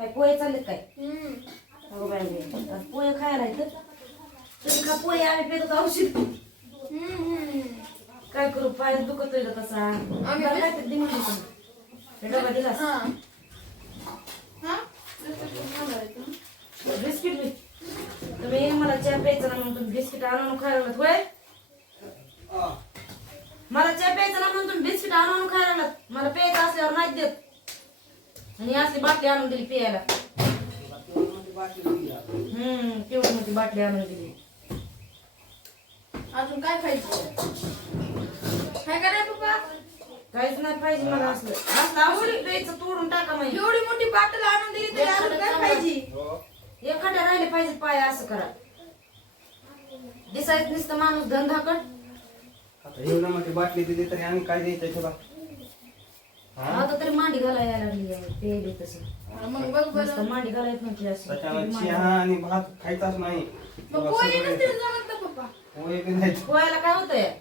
काय पोहे चाललेत काय? हो बाई आज पोहे खायला येतं. तुम्ही खा पोहे, आम्ही पेतो औषध. काय करू, पाय दुखतोय का तसा? काय ते दिंडी डबा दिलास बिस्किट मी तुम्ही मला चहा प्यायचा ना म्हणून तुम्ही बिस्किट आणून खायला लागलात होय. मला चहा प्यायचा ना म्हणून तुम्ही बिस्किट आणून खायला लागलात. मला प्यायचं असल्यावर नाही देत. आणि असली बाटली आणून दिली प्यायला. केवढी मोठी बाटली आणून दिली. अजून काय खायचं काय कराय पप्पा? काहीच नाही पाहिजे मला असलं औषध प्यायचं तोडून टाका माहिती. एवढी मोठी बाटल आणून दिली तरी अजून काय पाहिजे? एखाद्या राहिले पाहिजे पाय असं करा. दिसायच नुसतं माणूस धंदाकड. आता एवढं मोठी बाटली दिली तरी आम्ही काय द्यायचं तुला? आता तरी मांडी घालायला लागली आहे पेली तसं. मग बघ बरं नुसतं मांडी घालायच नव्हती अशी. त्याच्याला चहा आणि भात खायचाच नाही. मग पोहे नसतील जमत ना पप्पा? पोहे बी नाही. पोहायला काय होतंय?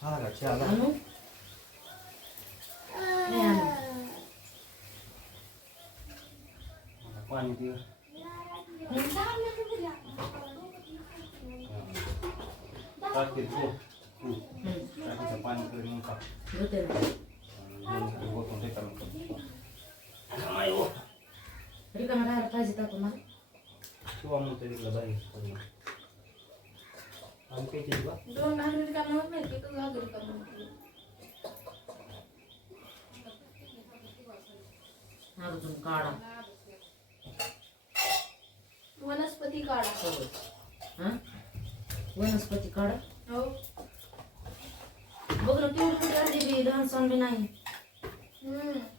चहा चहा आणू? नाही आणू. पाणी दे. टाकते तू. टाकायचं पाणी करून मग टाक. होते ना. ओतून दे करून. रिकामा राहायला पाहिजे तर तुम्हाला. किंवा मग ते तिकडं बाहेर. आणि प्यायची तुला? 2 घागरी काम होत नाही की तू घागरी काम होत. अजून काढा. वनस्पती काढा. हा वनस्पती काढा. हो बघ ना केवढी मोठी अंडी बी लहान सण बी नाही.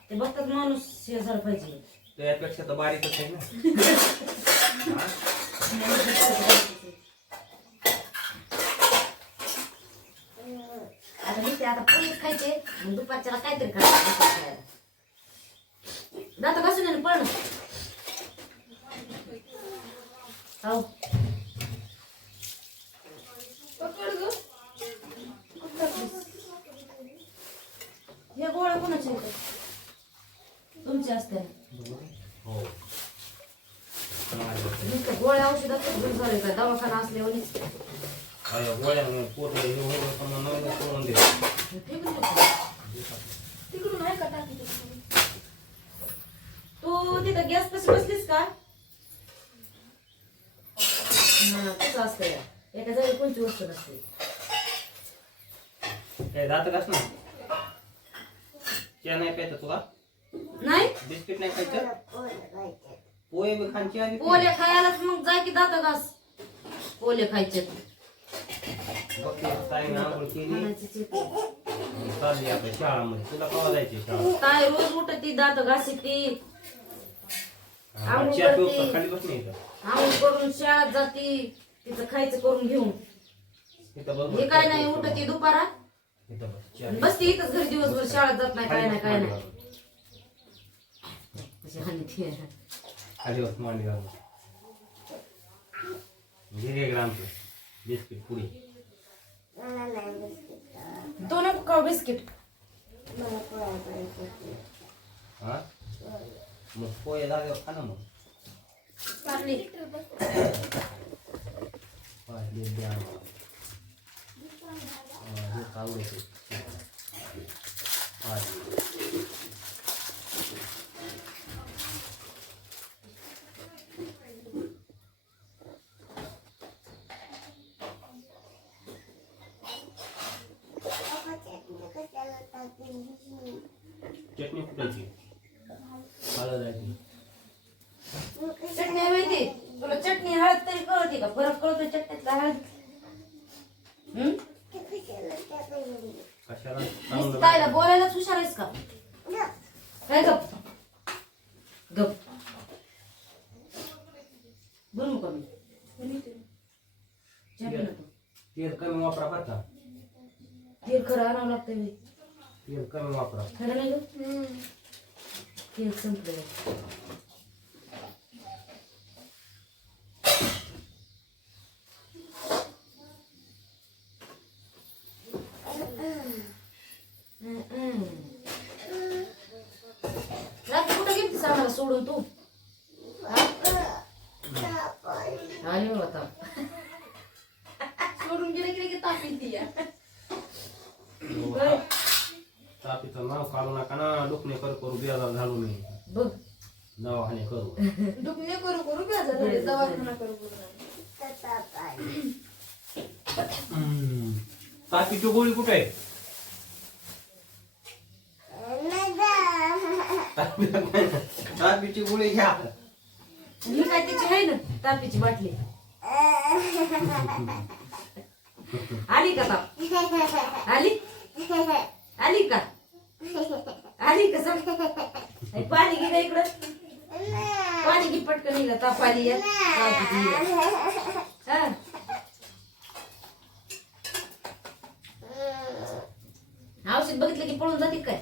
ते बघतात माणूस हे झालं पाहिजे. त्यापेक्षा तर बारीकच आहे ना. आता नुसते आता पोळीच खायचे मग दुपारच्याला काहीतरी खायचं. दात घासून आहे ना पण हो पकड गं. हे गोळ्या कोणाचे आहेत? तुमचे असते हो. नुसतं गोळ्या औषधात घेऊन झाले का दवाखाना असल्यावर गोळ्या पोट हे होतं पण नवीन सोडून दे. तिकडून आहे का टाकी तिकडून? तू तिथं गॅस कशी बसलीस का? कसं असतं एका जागी कोणती वस्तू नसते. काय दात घास ना. चहा नाही प्यायचा तुला? नाही बिस्किट नाही खायचं? पोहे बी खायची आधी. पोले खायलाच मग जाय की दात घास. पोले खायचे बघ ते ताईने आंघोळ केली. चालली आता शाळामध्ये. तुला केव्हा जायची शाळा? काय रोज उठती दात घासी ती आंघोळ चहा पिऊ करते. का? खाली बस नाही इथं. आंघोळ करून शाळेत जाती तिचं खायचं करून घेऊन. इथं बघ. हे काय नाही उठती दुपारा इथं बस. चहा बसती इथंच घरी दिवसभर शाळेत जात नाही काय नाही काय नाही. कशी हानी ती. खाली बस मांडी घालून. घे ग्रामचं बिस्किट पुडी. तो नको का बिस्किट? हा मग पोहे लागल्यावर खा ना मग. पार्ले. पाहिजे द्या आम्हाला. हे आवडते. चटणी कुठायची? हळद आहे ती. चटणी माहिती तुला? चटणी हळद तरी कळते का? फरक कळतोय चटणीतला हळद? कशाला ताईला बोलायलाच हुशार आहेस का काय? गप गप बोलू का मी? तेल कमी वापरा बरं का? तेल खरं आणावं लागतं. तेल कमी वापरा. खरं नाही ग तेल संपलं. आणि होता सोडून गेले की ताप येते या. तापीचं नाव काढू नका ना. दुखणे करू बेजार झालो मी. बघ दवाखाने करू. दुखणे करू करू बेजार झाले. दवाखाना करू करू. तापीची गोळी कुठे आहे? तापीची गोळी घ्या. मी काय तिची आहे ना तापीची बाटली. आली का ताप? आली आली का? आली का सांग? पाणी घे इकडं. पाणी घे पटकन हिला ताप आली या. हा. औषध बघितलं की पळून जाते काय?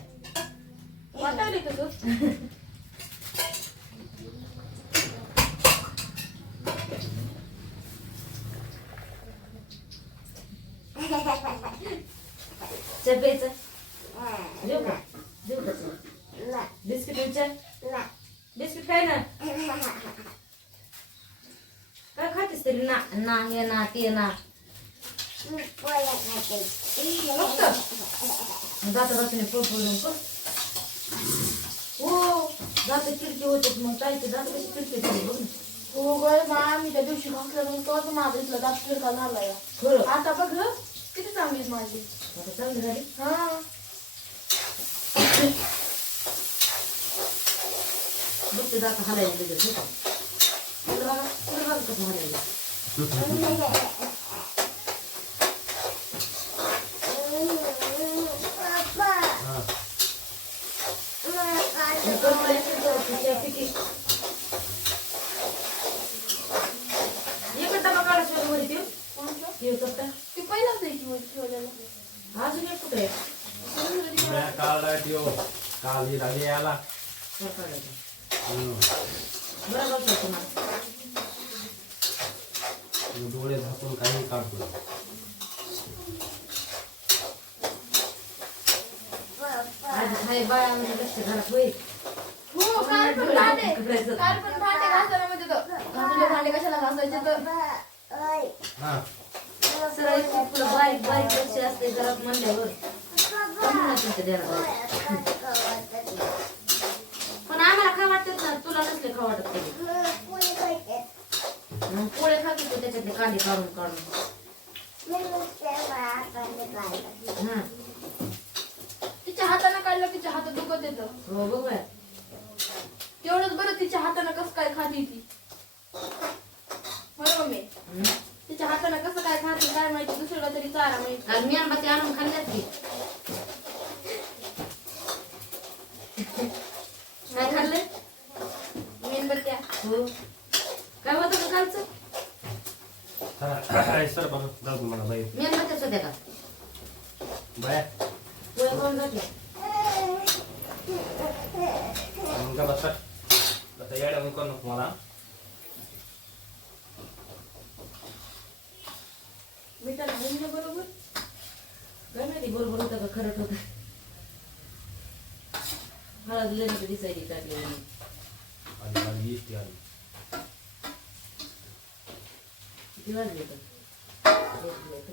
वाटायले का तू? चहा प्यायचं? देऊ का? देऊ का चहा? बिस्किट विचार? बिस्किट खाय ना. काय खातेस तरी ना ना हे ना ते ना. फक्त जाता जाताने पळपळ नको. हो जात चिडकी होतात मग काय ते जात कशी चिडकी झाली बघ ना. हो गं मा मी त्या दिवशी घातलं मग तोच माझा इथला दात फिरका झाला या. खरं आता बघ हं, किती चांगली माझी. आता चांगली झाली. हा बघ ते जात हलायला लगेच हो का? पुढं बघा कसं हलायला. ती पहिलाच आहे की मग ठेवलेलं. अजून एक कुठे काल राहतो. काल ही राजी आला. डोळे झाकून काही काढतो. बाळामध्ये लक्ष घालत होईल. हो काल पण भांडे घासायला म्हणजे घासले भांडे कशाला घासायचे तर सरळ तुला बारीक बारीक लक्ष असते जरा म्हणल्यावर पण आम्हाला खा वाटत ना तुला नसले खा वाटत मग पोळे खा की तू त्याच्यातले कांदे काढून काढून. तिच्या हाताने काढलं तिच्या हातात दुखत येतं. हो बघ बाय. तेवढंच बरं तिच्या हाताने कसं काय खाती ती. होय मम्मी तिच्या हाताने कसं काय खाते काय माहिती. दुसऱ्याला तरी चारा माहिती. काल मेणबत्ती आणून खाल्ल्यात की काय खाल्लंय? मेणबत्त्या. हो काय होतं का कालचं? सर बघा जाऊ मला बाई. मेणबत्त्याच होत्या का? बाय पोळे खाऊन जाते. मग बसा. आता येड्या मी करू नको मला. मिठाला घेऊन बरोबर. काय माहिती बरोबर होतं का खरंच होतं. हळद लेणी दिसायची टाकली आली इष्टी आली. किती वाजले तर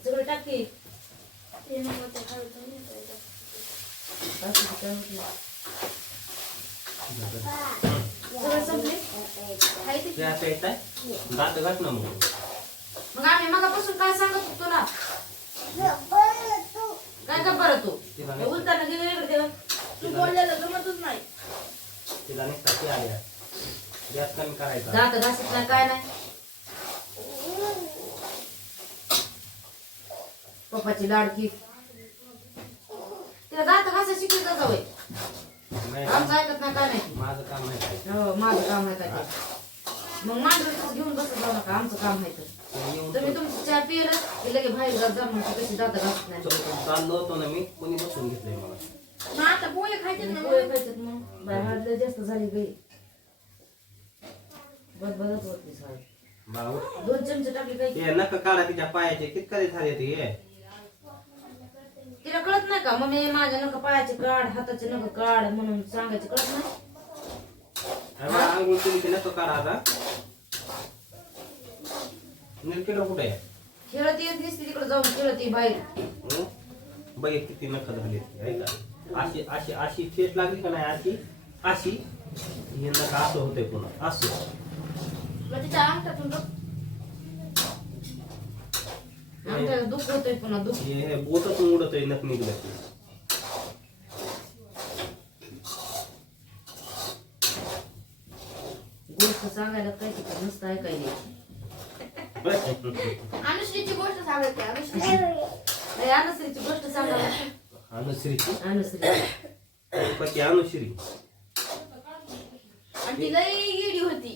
सगळं टाकते. ते नको ते खायचं नाही पाहिजे. सगळं संपले. खायची ते असं येत आहे. दात घात ना मग. मग आम्ही मगापासून काय सांगत होतो तुला? काय का बरं तू उलटाना गेलं वेगळं देवा. तू बोललेलं जमतच नाही. तिला निघता ती आल्या. गॅस कमी करायचा. दात घासत नाही काय नाही. पप्पाची लाडकी तिला दात घासा शिकली का जावं. आमचं ऐकत नाही काय नाही. माझं काम नाही. हो माझं काम आहे काय ते. मग मांडर घेऊन बसत जाऊ नका. आमचं काम आहे तर तुम्ही तुमची चहा पिलं की लगे बाहेर जात जा. मग कशी दात घासत नाही. चाललो होतो ना मी. कोणी बसून घेतलंय मला. मग आता पोहे खायचे ना. पोहे खायच्यात मग बाहेर जास्त झाली गाई. बदबदच होती साहेब. बाबा 2 चमचे टाकले काय ते नका काढा तिच्या पायाचे. कितकरी झाले ते. तिला कळत नाही का मम्मी माझ्या नका पायाचे काढ हाताचे नका काढ म्हणून सांगायचे कळत नाही. आंघोळ केली की नको काढा आता. निरकेला कुठे आहे? खेळत येत दिसते तिकडे जाऊन खेळत ये बाहेर. हं? बघ एक किती नखत झाली आहे का? अशी अशी अशी ठेच लागली का नाही अशी अशी हे नका असं होतंय पुन्हा असं. मग तिच्या अंगठातून बघ. आमच्याला दुःख होतंय पुन्हा दुःख. हे बोटातून उडतंय नख निघलं की. गोष्ट सांगायला काय तिकडे नुसतं ऐकायला. अनुश्रीची गोष्ट सांगायची. अनुश्री अरे अनुश्रीची गोष्ट सांगायला. अनुश्रीची अनुश्री पती अनुश्री. आणि ती लई येडी होती.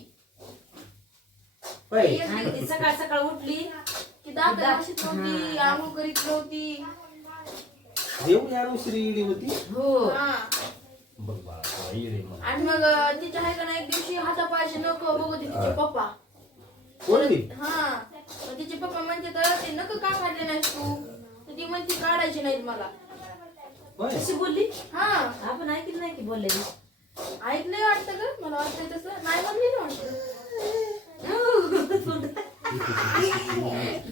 होय. आणि ती सकाळ सकाळ उठली की दात घाशीत नव्हती, आंघोळ करीत नव्हती. एवढी अनुश्री इडी होती. हो. हा. बघ बाळा इडी मग. आणि मग तिच्या आहे का नाही एक दिवशी हातापायचे नख बघत होते तिचे पप्पा. कोणती? हा. मग तिचे पप्पा म्हणते तर ते नख का काढले नाहीस तू? तर ती म्हणते काढायची नाहीत मला. होय. कशी बोलली? हा. आपण ऐकलं नाही की बोललेली. ऐकलंय वाटतं का? मला वाटतंय तसं. नाही म्हणली ना वाटतं.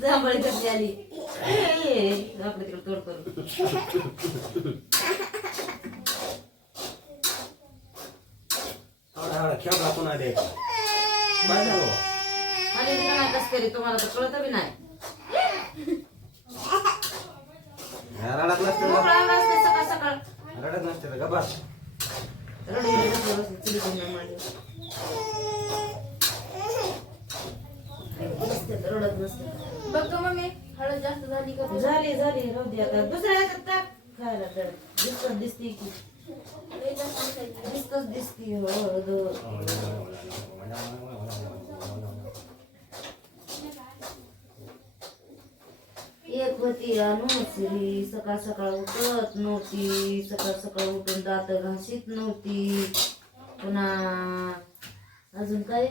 जांभळी कशी आली आपल्या तिकडे तोड करू. एवढा खेळला पुन्हा द्यायचा. काय झालं? आणि मी काय कसं करी तुम्हाला तर कळत बी नाही. रडत नसते का? मोकळा अंग असते सकाळ सकाळ. रडत नसते का? बस. रडून बसले बसले चुली करून मांडली. नसते तर रडत नसते. बघ गं मम्मी हळद जास्त झाली का? झाली झाली राहू दे आता. दुसऱ्या ह्याच्यात टाक खायला तर दिसतच दिसते की लई जास्त नसायची. दिसतच दिसते हळद. एक होती अनुश्री सकाळ सकाळ उठत नव्हती. सकाळ सकाळ उठून दात घासीत नव्हती. पुन्हा अजून काय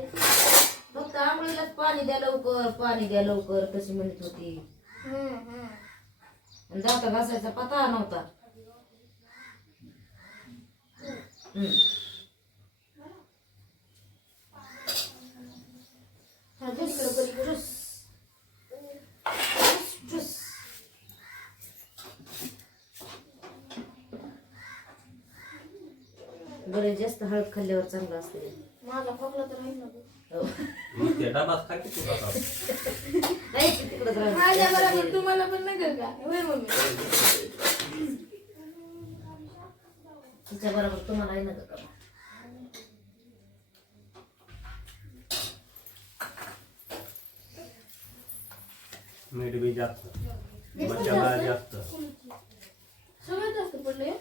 फक्त आंघोळीलाच पाणी द्या लवकर पाणी द्या लवकर तशी म्हणत होती. आणि दात घासायचा पत्ता नव्हता. हा, घे तिकडं पलीकडं. बरे जास्त हळद खाल्ल्यावर चांगलं असते. माझा खोकला तर आहे ना गं. हो. मग ते डबात खा की तू आता. नाही ते तिकडंच माझ्या बरोबर राहते. तुम्हाला पण नगर का? होय मम्मी. तिच्या बरोबर तुम्हाला आहे ना का? मीठ बी जास्त. मसाला जास्त. सगळं जास्त पडलंय.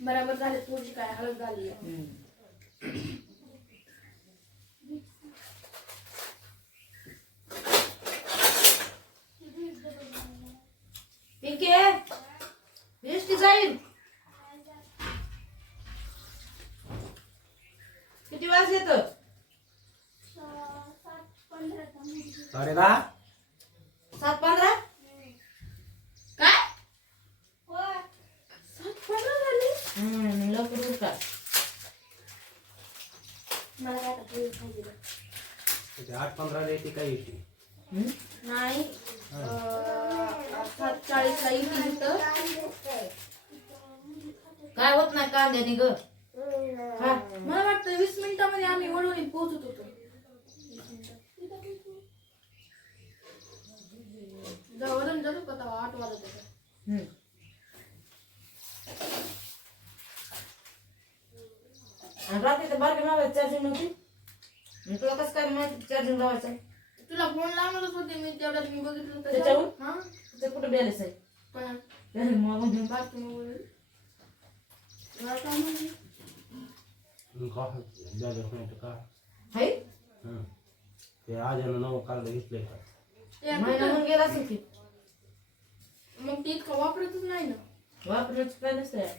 बराबर झाले थोडीशी काय हळद झाली. पिंके एसटी जाईल. किती वाज येत? 10:30. 7:15. काय? 7:15 झाली? लवकर उठा. मला काय आता पोळी खायची नाही. ते 8:15 येते काय येते? नाही 7:40 ला येईल इथं. काय होत नाही कांद्याने ग. हा. मला वाटतं 20 मिनिटामध्ये आम्ही वडवणीत पोहोचत होतो. वडून जातो का तेव्हा 8 वाजत होते. आणि रात्री तर बारक्या लावायचं चार्जिंग नव्हती. मग तुला कसं काय माहिती चार्जिंग लावायचं? तुला फोन लावणारच होते मी तेवढ्यात मी बघितलं तर. त्याच्यावर? हा तिथे कुठं बॅलन्स आहे? पण बाकी मला काय माहिती? का? हाय? ते आजानं नवं कार्ड घेतलंय का? ते महिना होऊन गेला असेल की. मग ते इतकं वापरतच नाही ना. वापरायचं काय नसतंय.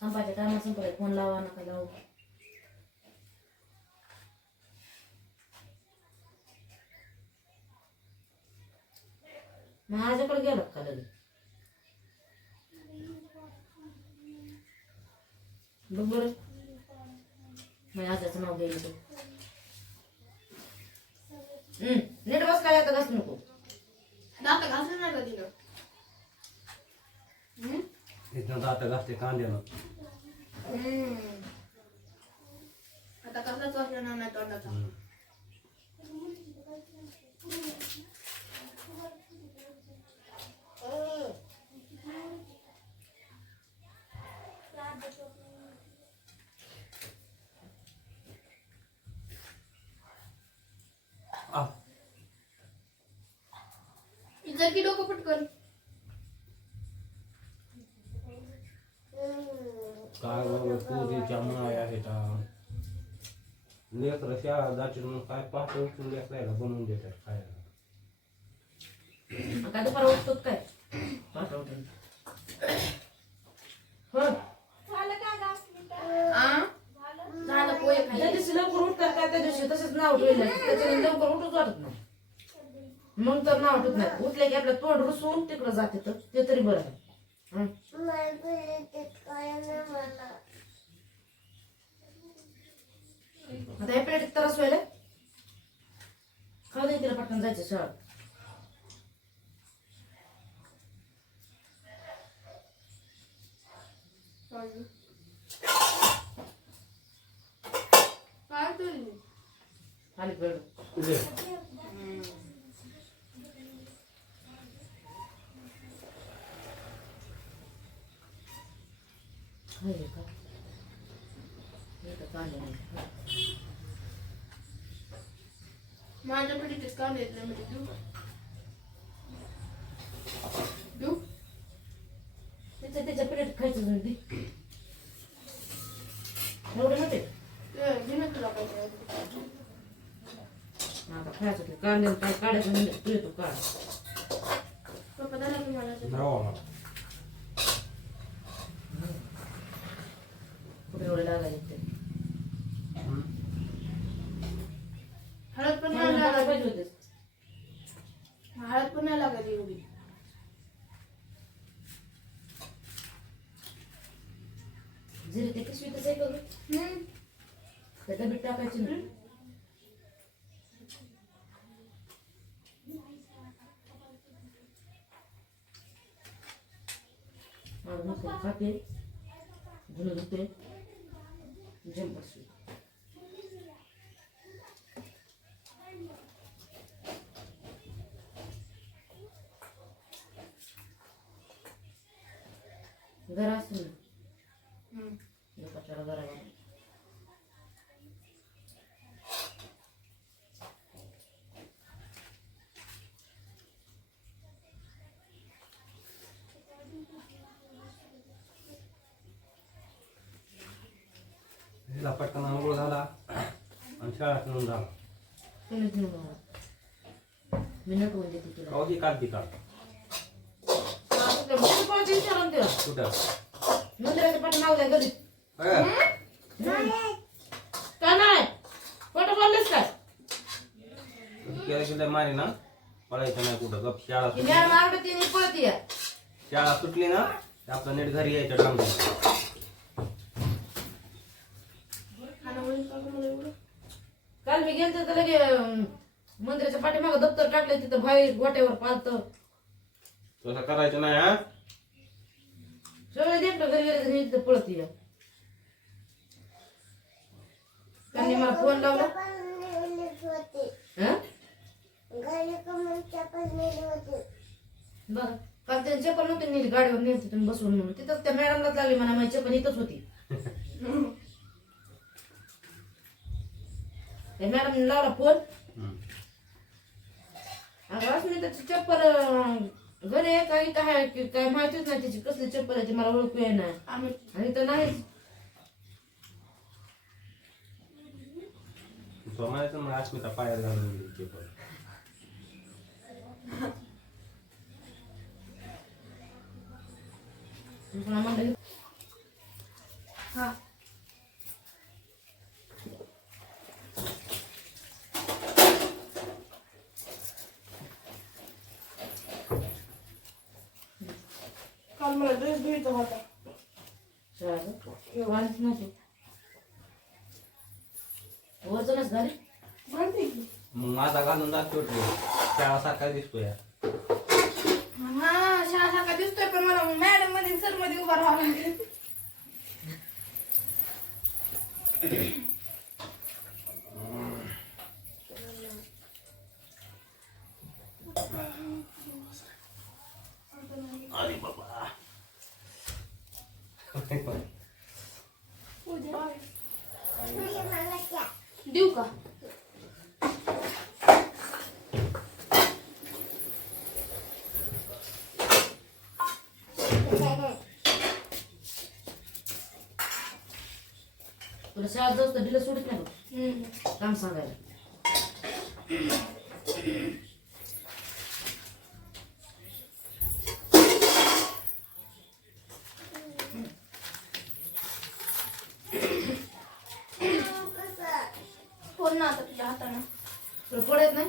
संपायच्या टायमा संपलाय. फोन लावा नका लावू. माझ्याकडे गेला का लगेच? बघ बरं माझ्या आजाचं नाव घ्यायचं नीट बस काय आता घासू नको दात घासलं नाही का तिनं इथनं दात घासते कांद्यानं आता कसाच वाटणार नाही तोंडाचा आ, इथं की डोकं पटकन काय बाबा तुझीच्या माया आहेत लेकरं शाळा जातील मग काय पाहतो उठून लेकरायला बनवून देतात खायला काय दुपार उठतो काय पाठ उठून हो झालं पोहे ज्या खायला दिवशी लवकर उठतात काय त्या दिवशी तसंच नाव ठेवलं त्याच्याने लवकर उठूच वाटत नाही मग तर नाव उठत नाही उठले की आपलं तोंड रुसून तिकडं जाते तर ते तरी बरं आहे हं. आता हे प्लेट त्रास व्हायला खाऊ दे तिला पटकन जायचं शाळा काय तरी खाली बेड तुझे आहे का हे तर कांदे नाही माझ्या पिढीतच कांदे येतले म्हणजे देऊ देऊ त्याच्या प्लेट खायचं दे एवढे नव्हते घेणं तुला पाहिजे आता खायचं ते कांदे काय काढायचं म्हणजे तू येतो काढ पप्पा झाला की मला राहा कुठे एवढे लागायचे ते हळद पण नाही मला लागत पाहिजे होते हळद पण नाही लागत एवढी जिरे ते पिशवीतच आहे का गं? त्या डबीत टाकायची ना खाते धुणं धुते जंपर शिव घरा असेल ना कशाला घराला हिला पटकन आंघोळ झाला आणि शाळा ठेवून झाला तुम्हीच घेऊन बघा मी नटवून देते तुला कधी काढ ती काढ कुठं मंदिराच्या पाठी मागल्या घरी अय, का नाही खोटं बोललेस काय केलं की लय मारी ना पळायचं नाही कुठं गप शाळा की सुटली मॅडम आवडते आणि पळते या शाळा सुटली ना की आपलं नीट घरी यायचं डांग खाणं होईल का गं मला एवढं काल मी गेलते तर लगे मंदिराच्या पाठीमागं दप्तर टाकलं तिथं बाहेर गोट्यावर पालत तसं करायचं नाही हा सगळं देखलं घरी गेलं तरी तिथं पळते या त्यांनी मला फोन लावला हं? बघा काल त्यांनी चप्पल नव्हती नेली गाडीवर नेली तुम्ही बसवून म्हणून तिथंच त्या मॅडमलाच लागली म्हणा माझी चप्पल इथंच होती त्या मॅडमने लावला फोन अगं असं मी त्याची चप्पल घरी आहे काही काय काय माहितीच नाही त्याची कसली चप्पल आहे ती मला ओळखू आहे ना आम्ही आणि तर नाहीच तो म्हणायचं मग अस्मिता पायात घालून गेली पेपर पुन्हा म्हणलं हा काल मला ड्रेस धुवायचा होता शाळेचं वाढत नव्हतं वजनच झाले. भरते की. मग माझा घालून जातो शाळा सारखा दिसतो या हा शाळा सारखा दिसतोय पण मला मॅडम मध्ये सर मध्ये उभा राहावं लागेल. अरे बाबा देऊ का? तुला शाळेत जाऊ तर दिलं सोडत नाही बघ. हम्म. काम सांगायला फोन ना आता तुझ्या हातानं. तुला पडत नाही